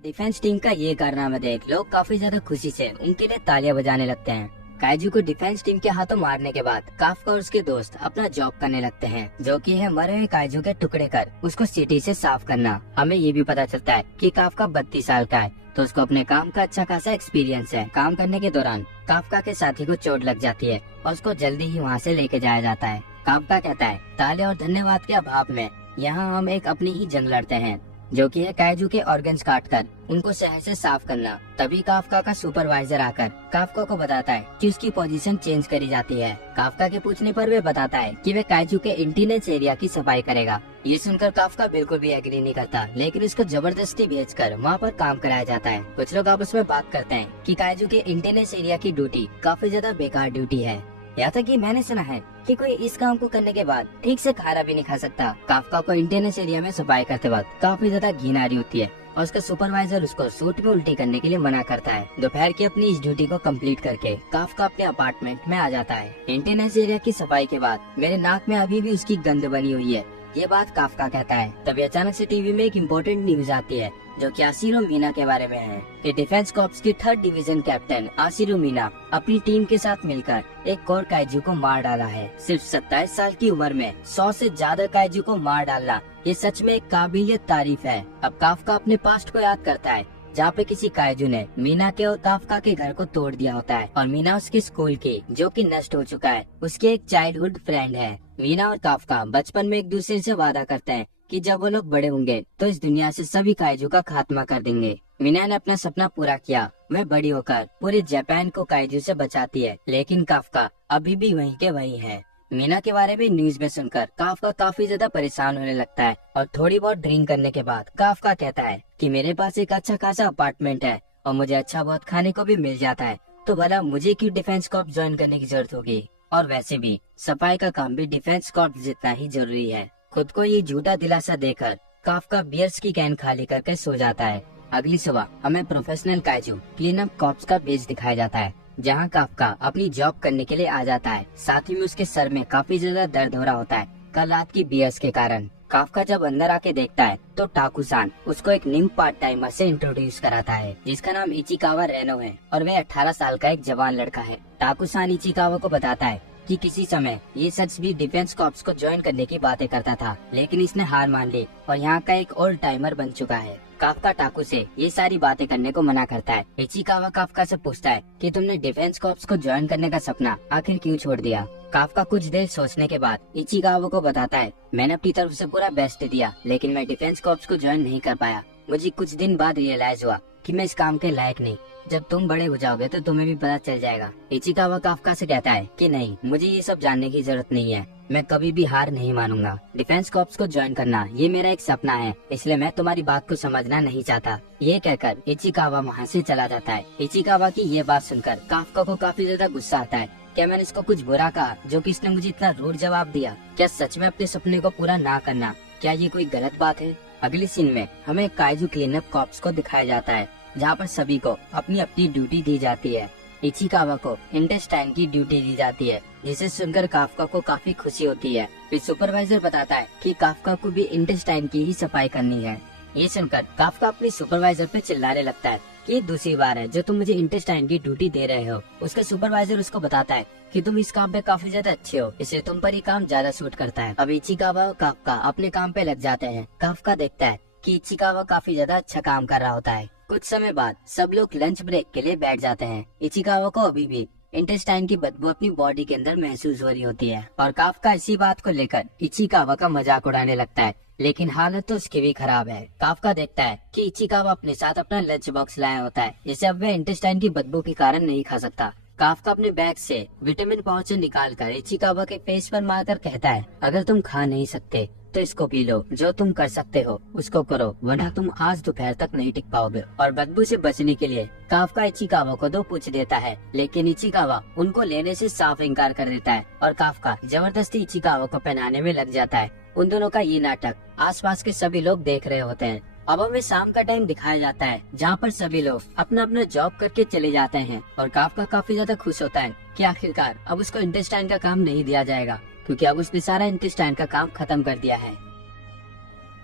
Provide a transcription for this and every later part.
Defence team का ये कारनामा देख लोग काफी ज्यादा खुशी से उनके लिए तालियां बजाने लगते हैं। काइजू को डिफेंस टीम के हाथों मारने के बाद काफका और उसके दोस्त अपना जॉब करने लगते हैं, जो कि है मरे हुए काइजू के टुकड़े कर उसको सिटी से साफ करना। हमें ये भी पता चलता है कि काफका 32 साल का है, तो उसको अपने काम का अच्छा खासा एक्सपीरियंस है। काम करने के दौरान काफका के साथी को चोट लग जाती है और उसको जल्दी ही वहाँ से लेके जाया जाता है। काफका कहता है, ताले और धन्यवाद के अभाव में यहाँ हम एक अपनी ही जंग लड़ते हैं, जो कि है काइजू के ऑर्गन्स काटकर उनको शहर से साफ करना। तभी काफका का सुपरवाइजर आकर काफका को बताता है कि उसकी पोजीशन चेंज करी जाती है। काफका के पूछने पर वे बताता है कि वे काइजू के इंटीनेंस एरिया की सफाई करेगा। ये सुनकर काफका बिल्कुल भी एग्री नहीं करता, लेकिन उसको जबरदस्ती भेजकर वहाँ पर काम कराया जाता है। कुछ लोग आपस में बात करते हैं कि काइजू के इंटीनेंस एरिया की ड्यूटी काफी ज्यादा बेकार ड्यूटी है। यहाँ तक कि मैंने सुना है कि कोई इस काम को करने के बाद ठीक से खाना भी नहीं खा सकता। काफका को इंटेनेंस एरिया में सफाई करते वक्त काफी ज्यादा घिन आ रही होती है और उसका सुपरवाइजर उसको सूट में उल्टी करने के लिए मना करता है। दोपहर की अपनी इस ड्यूटी को कंप्लीट करके काफका अपने अपार्टमेंट में आ जाता है। इंटेनेंस एरिया की सफाई के बाद मेरे नाक में अभी भी उसकी गंध बनी हुई है, ये बात काफका कहता है। तभी अचानक से टीवी में एक इम्पोर्टेंट न्यूज आती है, जो कि आसिरो मीना के बारे में है कि डिफेंस कॉर्प्स की 3rd डिवीजन कैप्टन आसिरो मीना अपनी टीम के साथ मिलकर एक और काइजू को मार डाला है। सिर्फ 27 साल की उम्र में 100 से ज्यादा काइजू को मार डालना ये सच में एक काबिलियत तारीफ है। अब काफका अपने पास्ट को याद करता है, जहाँ पे किसी काइजू ने मीना के और काफका के घर को तोड़ दिया होता है और मीना उसके स्कूल की, जो कि नष्ट हो चुका है, उसकी एक चाइल्डहुड फ्रेंड है। मीना और काफका बचपन में एक दूसरे से वादा करते हैं कि जब वो लोग बड़े होंगे तो इस दुनिया से सभी काइजू का खात्मा कर देंगे। मीना ने अपना सपना पूरा किया, वह बड़ी होकर पूरे जापान को काइजू से बचाती है, लेकिन काफका अभी भी वहीं के वहीं है। मीना के बारे में न्यूज में सुनकर काफका काफी ज्यादा परेशान होने लगता है और थोड़ी बहुत ड्रिंक करने के बाद काफका कहता है कि मेरे पास एक अच्छा खासा अपार्टमेंट है और मुझे अच्छा बहुत खाने को भी मिल जाता है, तो भला मुझे क्यों डिफेंस कॉर्प्स ज्वाइन करने की जरूरत होगी। और वैसे भी सफाई का काम भी डिफेंस कॉर्प्स जितना ही जरूरी है। खुद को ये झूठा दिलासा देकर काफका बियर्स की कैन खाली करके सो जाता है। अगली सुबह हमें professional kaiju clean up corps का बेस दिखाया जाता है, जहां काफका अपनी जॉब करने के लिए आ जाता है। साथ ही में उसके सर में काफी ज्यादा दर्द हो रहा होता है कल रात की बियर्स के कारण। काफका जब अंदर आके देखता है तो टाकुसान उसको एक न्यू पार्ट टाइमर से इंट्रोड्यूस कराता है, जिसका नाम इचिकावा रेनो है और वह 18 साल का एक जवान लड़का है। टाकुसान इचिकावा को बताता है कि किसी समय ये सच भी डिफेंस कॉर्प्स को ज्वाइन करने की बातें करता था, लेकिन इसने हार मान ली और यहाँ का एक ओल्ड टाइमर बन चुका है। काफका टाकू से ये सारी बातें करने को मना करता है। इचिकावा काफका से पूछता है कि तुमने डिफेंस कॉर्प्स को ज्वाइन करने का सपना आखिर क्यों छोड़ दिया। काफका कुछ देर सोचने के बाद इचिकावा को बताता है, मैंने अपनी तरफ से पूरा बेस्ट दिया, लेकिन मैं डिफेंस कॉर्प्स को ज्वाइन नहीं कर पाया। मुझे कुछ दिन बाद रियलाइज हुआ कि मैं इस काम के लायक नहीं। जब तुम बड़े हो जाओगे तो तुम्हें भी पता चल जाएगा। इचिकावा काफका से कहता है कि नहीं, मुझे ये सब जानने की जरूरत नहीं है, मैं कभी भी हार नहीं मानूंगा। डिफेंस कॉर्प्स को ज्वाइन करना ये मेरा एक सपना है, इसलिए मैं तुम्हारी बात को समझना नहीं चाहता। ये कहकर इचिकावा वहाँ से चला जाता है। इचिकावा की ये बात सुनकर काफका को काफी ज्यादा गुस्सा आता है। क्या मैंने इसको कुछ बुरा कहा जो कि इसने मुझे इतना रूड जवाब दिया? क्या सच में अपने सपने को पूरा ना करना, क्या ये कोई गलत बात है? अगली सीन में हमें काइजू क्लीनअप कॉर्प्स को दिखाया जाता है, जहाँ पर सभी को अपनी अपनी ड्यूटी दी जाती है। इचिकावा को इंटेस्टाइन की ड्यूटी दी जाती है, जिसे सुनकर काफका को काफी खुशी होती है। फिर सुपरवाइजर बताता है कि काफका को भी इंटेस्टाइन की ही सफाई करनी है। ये सुनकर काफका अपने सुपरवाइजर पे चिल्लाने लगता है कि ये दूसरी बार है जो तुम मुझे इंटेस्टाइन की ड्यूटी दे रहे हो। उसके सुपरवाइजर उसको बताता है कि तुम इस काम पे काफी ज्यादा अच्छे हो, इसलिए तुम पर ये काम ज्यादा सूट करता है। अब इचिकावा और काफका अपने काम पे लग जाते हैं। काफका देखता है कि इचिकावा काफी ज्यादा अच्छा काम कर रहा होता है। कुछ समय बाद सब लोग लंच ब्रेक के लिए बैठ जाते हैं। इचिकावा को अभी भी इंटेस्टाइन की बदबू अपनी बॉडी के अंदर महसूस हो रही होती है और काफका इसी बात को लेकर इचिकावा का मजाक उड़ाने लगता है, लेकिन हालत तो उसकी भी खराब है। काफका देखता है कि इचिकावा अपने साथ अपना लंच बॉक्स लाया होता है, जिसे अब वह इंटेस्टाइन की बदबू के कारण नहीं खा सकता। काफका अपने बैग से विटामिन पाउच निकाल कर इचिकावा के फेस पर मारकर कहता है, अगर तुम खा नहीं सकते तो इसको पी लो, जो तुम कर सकते हो उसको करो, वरना तुम आज दोपहर तक नहीं टिक पाओगे। और बदबू से बचने के लिए काफका इचिकावा को 2 पूछ देता है, लेकिन इचिकावा उनको लेने से साफ इनकार कर देता है और काफका जबरदस्ती इचिकावा को पहनाने में लग जाता है। उन दोनों का ये नाटक आसपास के सभी लोग देख रहे होते हैं। अब हमें शाम का टाइम दिखाया जाता है, जहाँ पर सभी लोग अपना अपना जॉब करके चले जाते हैं और काफका काफी ज्यादा खुश होता है कि आखिरकार अब उसको इंटेस्टाइन का काम नहीं दिया जाएगा, क्योंकि अब उसने सारा इंटेस्टाइन का काम खत्म कर दिया है।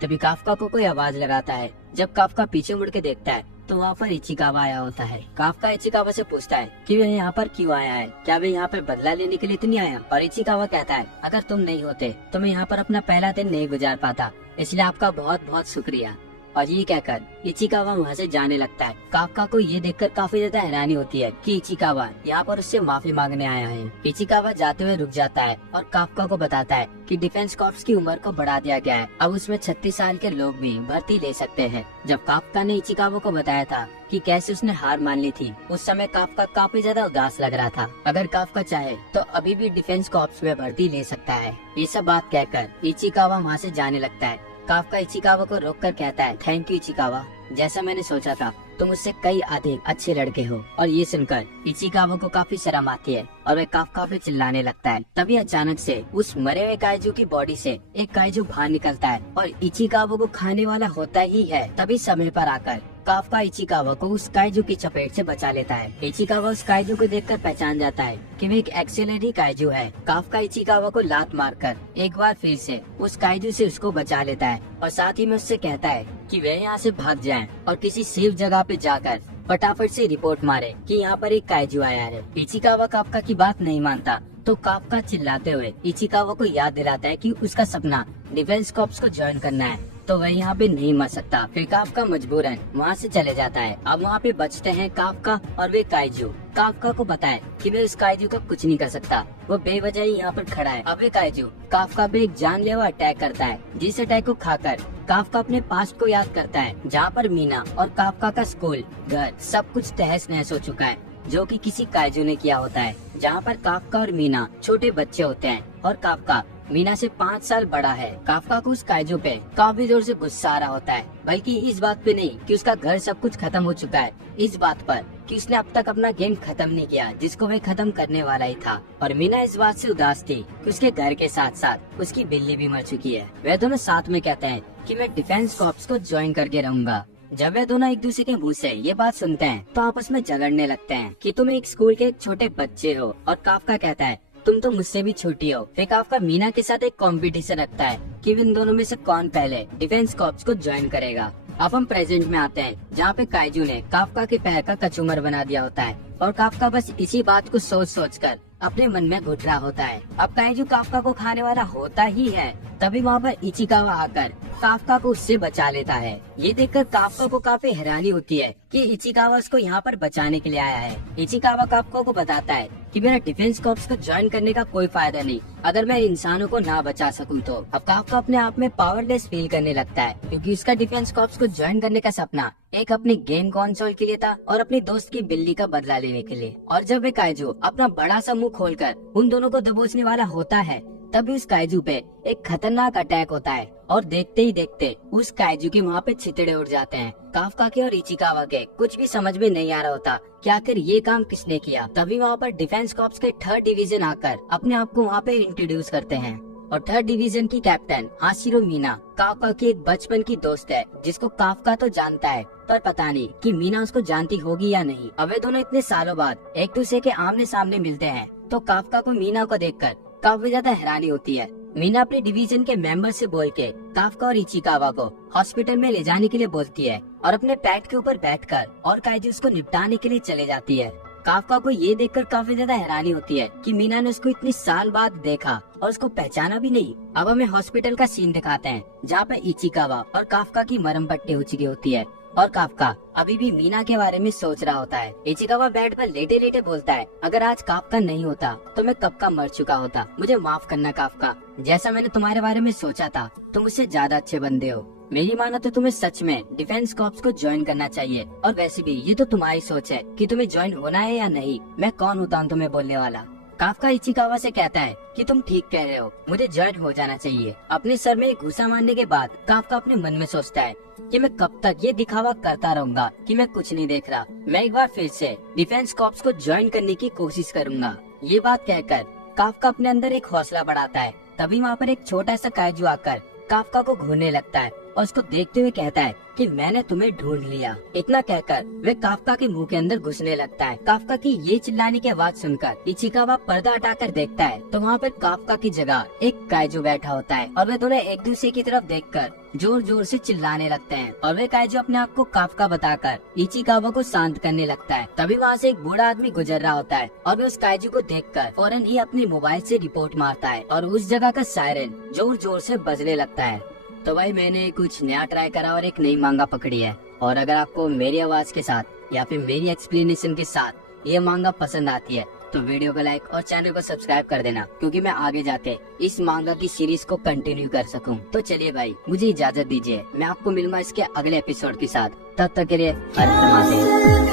तभी काफका को कोई आवाज लगाता है, जब काफका पीछे मुड़ के देखता है तो वहाँ पर इचिकावा आया होता है। काफका इचिकावा से पूछता है कि वह यहाँ पर क्यों आया है, क्या वे यहाँ पर बदला लेने के लिए तो नहीं आया। और इचिकावा कहता है अगर तुम नहीं होते तो मैं यहाँ पर अपना पहला दिन नहीं गुजार पाता, इसलिए आपका बहुत बहुत शुक्रिया। और ये कहकर इचिकावा वहाँ से जाने लगता है। काफका को ये देखकर काफी ज्यादा हैरानी होती है कि इचिकावा यहाँ पर उससे माफी मांगने आया है। इचिकावा जाते हुए रुक जाता है और काफका को बताता है कि डिफेंस कॉर्प्स की उम्र को बढ़ा दिया गया है, अब उसमें 36 साल के लोग भी भर्ती ले सकते हैं। जब काफका ने इचिकावा को बताया था कि कैसे उसने हार मान ली थी, उस समय काफका काफी ज्यादा उदास लग रहा था। अगर काफका चाहे तो अभी भी डिफेंस कॉर्प्स में भर्ती ले सकता है। ये सब बात कहकर इचिकावा वहाँ से जाने लगता है। काफका इचिकावा को रोककर कहता है थैंक यू इचिकावा, जैसा मैंने सोचा था तुम मुझसे कई अधिक अच्छे लड़के हो। और ये सुनकर इचिकावा को काफी शर्म आती है और वह काफका पे चिल्लाने लगता है। तभी अचानक से उस मरे हुए काइजू की बॉडी से एक काइजू बाहर निकलता है और इचिकावा को खाने वाला होता ही है। तभी समय पर आकर काफका इचिकावा को उस काइजू की चपेट से बचा लेता है। इचिकावा उस काइजू को देखकर पहचान जाता है कि वह एक एक्सेलरी काइजू है। काफका इचिकावा को लात मारकर एक बार फिर से उस काइजू से उसको बचा लेता है और साथ ही में उससे कहता है कि वे यहाँ से भाग जाएं और किसी सेफ जगह पे जाकर फटाफट से रिपोर्ट मारे कि यहाँ पर एक काइजू आया है। इचिकावा काफका की बात नहीं मानता तो काफका चिल्लाते हुए इचिकावा को याद दिलाता है कि उसका सपना डिफेंस कॉर्प्स को ज्वाइन करना है, तो वह यहाँ पे नहीं मर सकता। फिर काफका मजबूरन वहाँ से चले जाता है। अब वहाँ पे बचते हैं काफका और वे काइजू। काफका को पता है कि वे उस काइजू का कुछ नहीं कर सकता, वो बेवजह ही यहाँ पर खड़ा है। अब वे काइजू काफका पे एक जानलेवा अटैक करता है, जिस अटैक को खाकर काफका अपने पास्ट को याद करता है, जहाँ पर मीना और काफका का स्कूल, घर सब कुछ तहस नहस हो चुका है, जो कि किसी काइजू ने किया होता है। जहाँ पर काफका और मीना छोटे बच्चे होते हैं और काफका मीना से 5 साल बड़ा है। काफका को उस काइजू पे काफी जोर से गुस्सा आ रहा होता है, बल्कि इस बात पे नहीं कि उसका घर सब कुछ खत्म हो चुका है, इस बात पर कि उसने अब तक अपना गेम खत्म नहीं किया जिसको वह खत्म करने वाला ही था। और मीना इस बात से उदास थी कि उसके घर के साथ साथ उसकी बिल्ली भी मर चुकी है। वे दोनों साथ में कहते हैं कि मैं डिफेंस कॉर्प्स को ज्वाइन करके रहूंगा। जब वे दोनों एक दूसरे के मुंह से ये बात सुनते हैं तो आपस में झगड़ने लगते हैं कि तुम एक स्कूल के एक छोटे बच्चे हो, और काफका कहता है तुम तो मुझसे भी छोटी हो। फिर काफका मीना के साथ एक कंपटीशन रखता है कि इन दोनों में से कौन पहले डिफेंस कॉर्प्स को ज्वाइन करेगा। अब हम प्रेजेंट में आते हैं, जहाँ पे काइजू ने काफका के पैर का कचूमर बना दिया होता है और काफका बस इसी बात को सोच सोच कर अपने मन में घुट रहा होता है। अब काइजू काफका को खाने वाला होता ही है। तभी वहाँ पर इचिकावा आकर काफका को उससे बचा लेता है। ये देखकर काफका को काफी हैरानी होती है कि इचिकावा उसको यहाँ पर बचाने के लिए आया है। इचिकावा काफका को बताता है कि मेरा डिफेंस कॉर्प्स को ज्वाइन करने का कोई फायदा नहीं अगर मैं इंसानों को ना बचा सकूं तो। अब काफका अपने आप में पावरलेस फील करने लगता है, क्योंकि उसका डिफेंस कॉर्प्स को ज्वाइन करने का सपना एक अपने गेम कंसोल के लिए था और अपनी दोस्त की बिल्ली का बदला लेने के लिए। और जब वे काइजू अपना बड़ा सा मुंह खोलकर उन दोनों को दबोचने वाला होता है, तभी उस काइजू पे एक खतरनाक अटैक होता है और देखते ही देखते उस काइजू के वहाँ पे छितड़े उड़ जाते हैं। काफका के और इचिकावा के कुछ भी समझ में नहीं आ रहा होता कि आखिर ये काम किसने किया। तभी वहाँ पर डिफेंस कॉर्प्स के 3rd डिवीजन आकर अपने आप को वहाँ पे इंट्रोड्यूस करते हैं और 3rd डिवीजन की कैप्टन हाशिरो मीना काफका की एक बचपन की दोस्त है, जिसको काफका तो जानता है पर पता नहीं कि मीना उसको जानती होगी या नहीं। अब वे दोनों इतने सालों बाद एक दूसरे के आमने सामने मिलते हैं तो काफका को मीना को देखकर काफी ज्यादा हैरानी होती है। मीना अपने डिवीजन के मेंबर से बोल के काफका और इचिकावा को हॉस्पिटल में ले जाने के लिए बोलती है और अपने पैट के ऊपर बैठकर और काइजूस को निपटाने के लिए चले जाती है। काफका को ये देखकर काफी ज्यादा हैरानी होती है कि मीना ने उसको इतनी साल बाद देखा और उसको पहचाना भी नहीं। अब हमें हॉस्पिटल का सीन दिखाते हैं, जहाँ पे इचिकावा और काफका की मरहम पट्टी हो चुकी होती है और काफका अभी भी मीना के बारे में सोच रहा होता है। इचिकावा बेड पर लेटे लेटे बोलता है, अगर आज काफका नहीं होता तो मैं कब का मर चुका होता। मुझे माफ करना काफका, जैसा मैंने तुम्हारे बारे में सोचा था तुम मुझसे ज्यादा अच्छे बंदे हो। मेरी मानो तो तुम्हें सच में डिफेंस कॉर्प्स को ज्वाइन करना चाहिए, और वैसे भी ये तो तुम्हारी सोच है कि तुम्हें ज्वाइन होना है या नहीं। मैं कौन होता हूँ तुम्हें बोलने वाला। काफका इचिकावा से कहता है कि तुम ठीक कह रहे हो, मुझे ज्वाइन हो जाना चाहिए। अपने सर में घुसा मारने के बाद काफका अपने मन में सोचता है कि मैं कब तक ये दिखावा करता रहूंगा कि मैं कुछ नहीं देख रहा। मैं एक बार फिर से डिफेंस कॉर्प्स को ज्वाइन करने की कोशिश करूंगा। ये बात कहकर काफका अपने अंदर एक हौसला बढ़ाता है। तभी वहाँ पर एक छोटा सा काइजू आकर काफका को घूरने लगता है और उसको देखते हुए कहता है कि मैंने तुम्हें ढूंढ लिया। इतना कहकर वे काफका के मुंह के अंदर घुसने लगता है। काफका की ये चिल्लाने की आवाज सुनकर इचिकावा पर्दा हटाकर देखता है तो वहाँ पर काफका की जगह एक काइजू बैठा होता है और वे दोनों एक दूसरे की तरफ देखकर जोर जोर से चिल्लाने लगते हैं और वे काइजू अपने आप को काफका बताकर इचिकावा को शांत करने लगता है। तभी वहाँ से एक बूढ़ा आदमी गुजर रहा होता है और वे उस काइजू को देखकर फौरन ही अपनी मोबाइल से रिपोर्ट मारता है और उस जगह का सायरन जोर जोर से बजने लगता है। तो भाई मैंने कुछ नया ट्राई करा और एक नई मांगा पकड़ी है, और अगर आपको मेरी आवाज के साथ या फिर मेरी एक्सप्लेनेशन के साथ ये मांगा पसंद आती है तो वीडियो को लाइक और चैनल को सब्सक्राइब कर देना, क्योंकि मैं आगे जाके इस मांगा की सीरीज को कंटिन्यू कर सकूं। तो चलिए भाई मुझे इजाजत दीजिए, मैं आपको मिलूंगा इसके अगले एपिसोड के साथ। तब तक के लिए हर हर महादेव।